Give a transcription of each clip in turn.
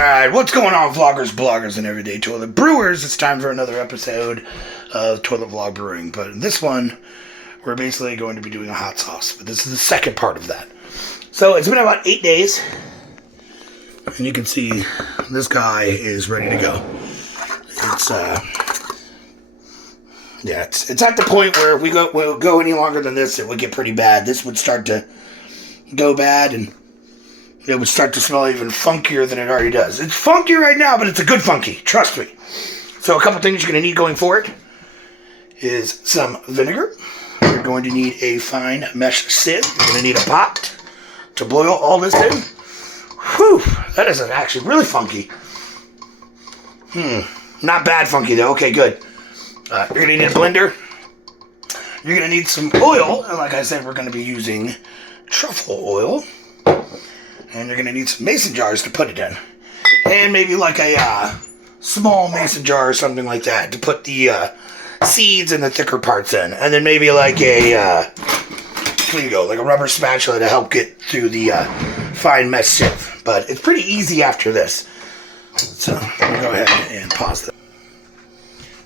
Alright, what's going on, vloggers, bloggers, and everyday toilet brewers? It's time for another episode of Toilet Vlog Brewing. But in this one, we're basically going to be doing a hot sauce. But this is the second part of that. So it's been about 8 days. And you can see this guy is ready to go. It's at the point where if we'll go any longer than this, it would get pretty bad. This would start to go bad, and it would start to smell even funkier than it already does. It's funky right now, but it's a good funky. Trust me. So a couple things you're going to need going forward is some vinegar. You're going to need a fine mesh sieve. You're going to need a pot to boil all this in. Whew, that is actually really funky. Not bad funky though. Okay, good. You're going to need a blender. You're going to need some oil. And like I said, we're going to be using truffle oil. And you're going to need some mason jars to put it in. And maybe like a small mason jar or something like that to put the seeds and the thicker parts in. And then maybe like here you go, like a rubber spatula to help get through the fine mesh sieve. But it's pretty easy after this. So I'm going to go ahead and pause this.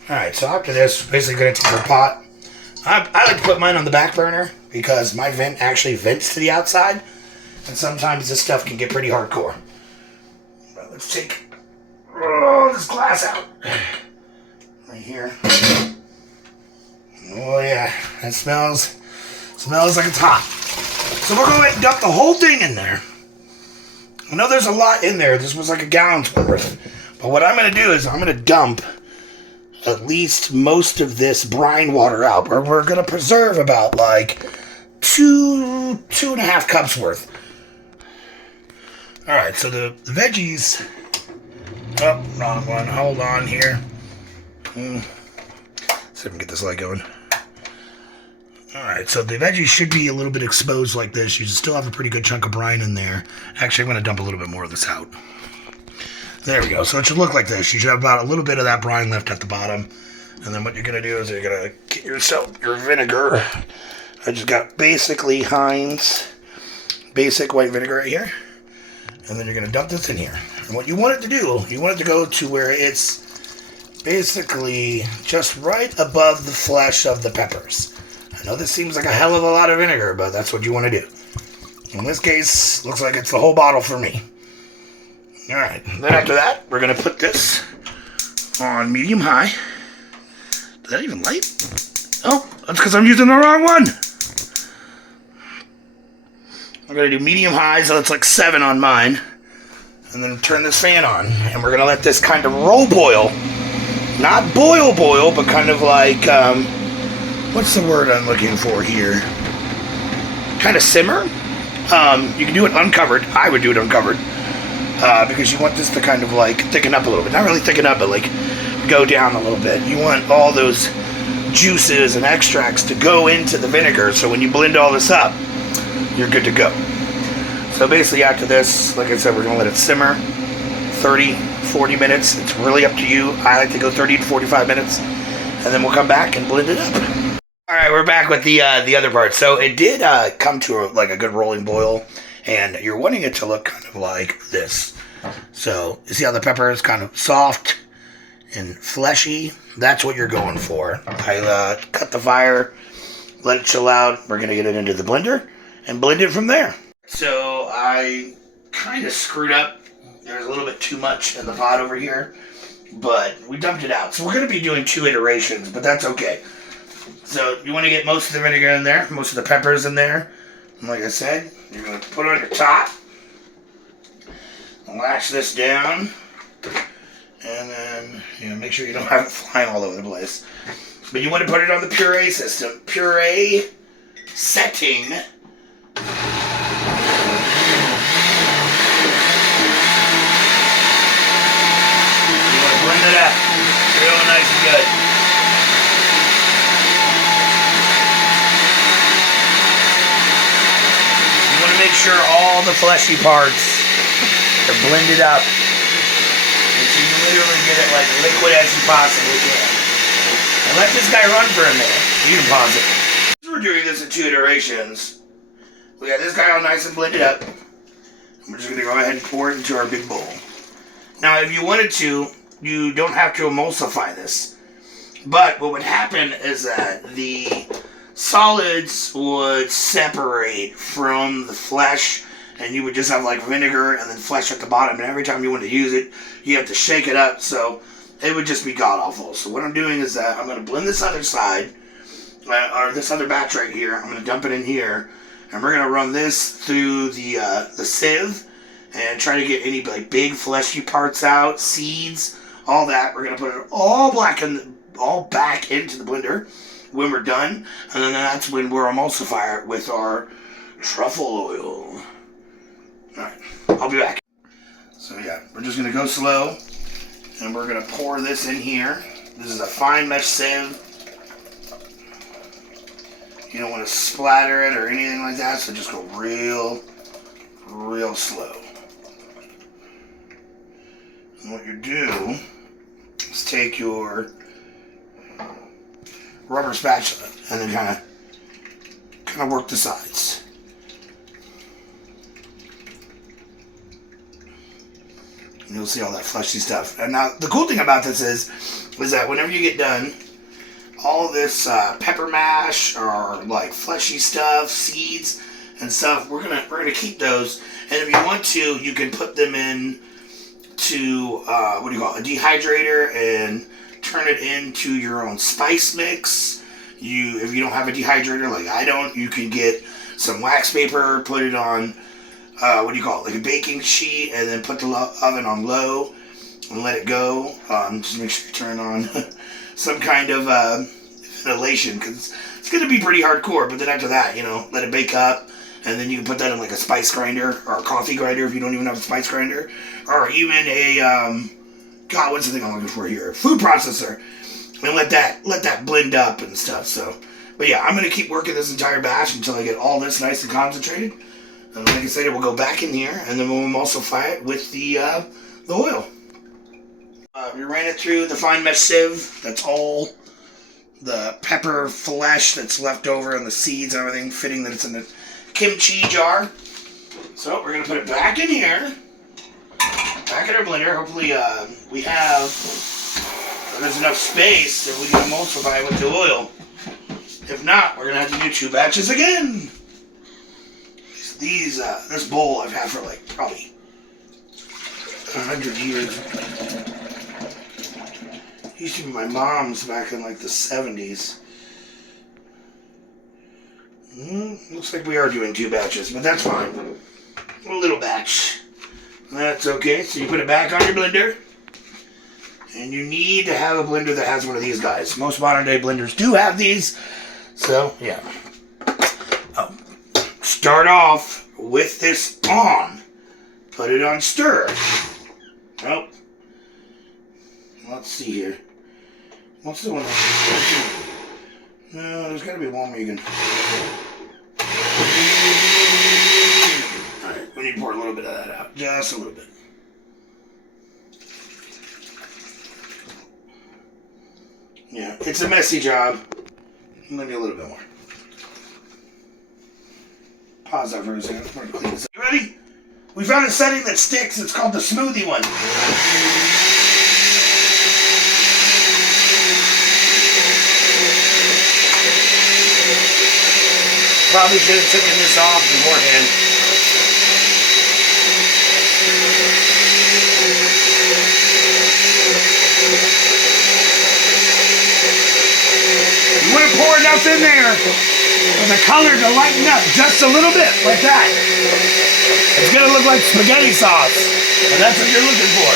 Alright, so after this, we're basically going to take our pot. I like to put mine on the back burner because my vent actually vents to the outside. And sometimes this stuff can get pretty hardcore. But let's take this glass out. Right here. Oh yeah, that smells like it's hot. So we're going to dump the whole thing in there. I know there's a lot in there. This was like a gallon's worth. But what I'm going to do is I'm going to dump at least most of this brine water out. We're going to preserve about like two and a half cups worth. Alright, so the veggies... Oh, wrong one. Hold on here. See if I can get this light going. Alright, so the veggies should be a little bit exposed like this. You still have a pretty good chunk of brine in there. Actually, I'm going to dump a little bit more of this out. There we go. So it should look like this. You should have about a little bit of that brine left at the bottom. And then what you're going to do is you're going to get yourself your vinegar. I just got basically Heinz basic white vinegar right here. And then you're going to dump this in here. And what you want it to do, you want it to go to where it's basically just right above the flesh of the peppers. I know this seems like a hell of a lot of vinegar, but that's what you want to do. In this case, looks like it's the whole bottle for me. Alright, then after that, we're going to put this on medium-high. Did that even light? Oh, that's because I'm using the wrong one. I'm going to do medium-high, so it's like 7 on mine. And then turn this fan on. And we're going to let this kind of roll boil. Not boil, but kind of like, what's the word I'm looking for here? Kind of simmer. You can do it uncovered. I would do it uncovered. Because you want this to kind of like thicken up a little bit. Not really thicken up, but like go down a little bit. You want all those juices and extracts to go into the vinegar. So when you blend all this up, you're good to go. So basically after this, like I said, we're going to let it simmer 30, 40 minutes. It's really up to you. I like to go 30 to 45 minutes. And then we'll come back and blend it up. Alright, we're back with the other part. So it did come to like a good rolling boil. And you're wanting it to look kind of like this. So you see how the pepper is kind of soft and fleshy? That's what you're going for. I cut the fire, let it chill out. We're going to get it into the blender and blend it from there. So I kind of screwed up. There's a little bit too much in the pot over here, but we dumped it out. So we're going to be doing 2 iterations, but that's okay. So you want to get most of the vinegar in there, most of the peppers in there. And like I said, you're going to put it on your top, latch this down, and then make sure you don't have it flying all over the place. But you want to put it on the puree system. Puree setting. Blend it up real nice and good. You want to make sure all the fleshy parts are blended up. And so you literally get it like liquid as you possibly can. And let this guy run for a minute. You can pause it. We're doing this in 2 iterations. We got this guy all nice and blended up. And we're just going to go ahead and pour it into our big bowl. Now, if you wanted to, you don't have to emulsify this. But what would happen is that the solids would separate from the flesh, and you would just have like vinegar and then flesh at the bottom, and every time you want to use it, you have to shake it up, so it would just be god-awful. So what I'm doing is that I'm going to blend this other side, or this other batch right here. I'm going to dump it in here, and we're going to run this through the sieve and try to get any like big fleshy parts out, seeds, all that. We're going to put it all back into the blender when we're done, and then that's when we'll emulsify it with our truffle oil. Alright, I'll be back. So yeah, we're just going to go slow, and we're going to pour this in here. This is a fine mesh sieve. You don't want to splatter it or anything like that, so just go real slow. And what you do is take your rubber spatula and then kind of work the sides. And you'll see all that fleshy stuff. And now the cool thing about this is that whenever you get done, all this pepper mash or like fleshy stuff, seeds and stuff, we're gonna keep those. And if you want to, you can put them in to a dehydrator and turn it into your own spice mix. If you don't have a dehydrator like I don't, you can get some wax paper, put it on like a baking sheet, and then put the oven on low and let it go. Just make sure you turn on some kind of ventilation, because it's going to be pretty hardcore. But then after that, let it bake up, and then you can put that in like a spice grinder or a coffee grinder if you don't even have a spice grinder, or even a what's the thing I'm looking for here? Food processor, and let that blend up and stuff. So, but yeah, I'm going to keep working this entire batch until I get all this nice and concentrated. And like I said, we'll go back in here, and then we'll emulsify it with the oil. We ran it through the fine mesh sieve. That's all the pepper flesh that's left over and the seeds and everything, fitting that it's in the kimchi jar. So we're going to put it back in here, back in our blender. Hopefully there's enough space that we can emulsify it with the oil. If not, we're going to have to do 2 batches again. This bowl I've had for like probably 100 years. It used to be my mom's back in like the 70s. Looks like we are doing 2 batches, but that's fine. A little batch. That's okay. So you put it back on your blender. And you need to have a blender that has one of these guys. Most modern day blenders do have these. So, yeah. Start off with this on. Put it on stir. Oh. Let's see here. What's the one? No, there's got to be one where you can. Alright, we need to pour a little bit of that out. Just a little bit. Yeah, it's a messy job. Maybe a little bit more. Pause that for a second. I'm going to clean this up. You ready? We found a setting that sticks. It's called the smoothie one. Probably should have taken this off beforehand. You want to pour enough in there for the color to lighten up just a little bit, like that. It's going to look like spaghetti sauce, and that's what you're looking for.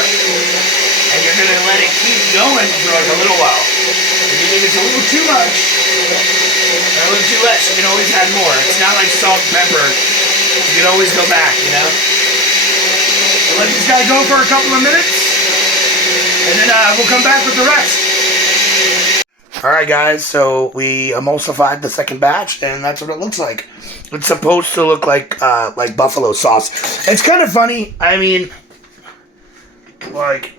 And you're going to let it keep going for like a little while. If you think it's a little too much, or a little too less, you can always add more. It's not like salt and pepper. You can always go back, So let this guy go for a couple of minutes, and then we'll come back with the rest. Alright guys, so we emulsified the second batch, and that's what it looks like. It's supposed to look like buffalo sauce. It's kind of funny, I mean, like,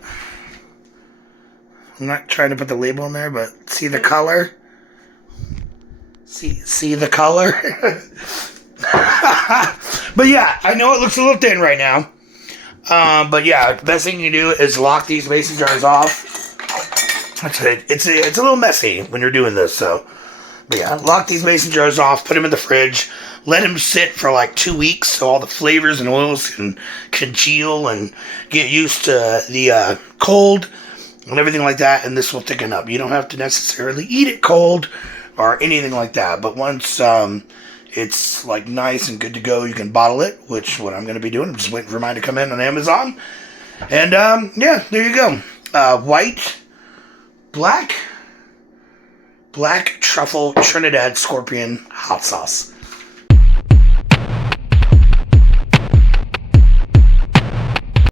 I'm not trying to put the label in there, but see the color? See the color? But yeah, I know it looks a little thin right now. But yeah, the best thing you can do is lock these mason jars off. It's a little messy when you're doing this, so. But yeah, lock these mason jars off, put them in the fridge, let them sit for like 2 weeks so all the flavors and oils can congeal and get used to the cold and everything like that, and this will thicken up. You don't have to necessarily eat it cold or anything like that, but once it's like nice and good to go, you can bottle it, which is what I'm going to be doing. I'm just waiting for mine to come in on Amazon. And yeah, there you go. Black truffle Trinidad scorpion hot sauce.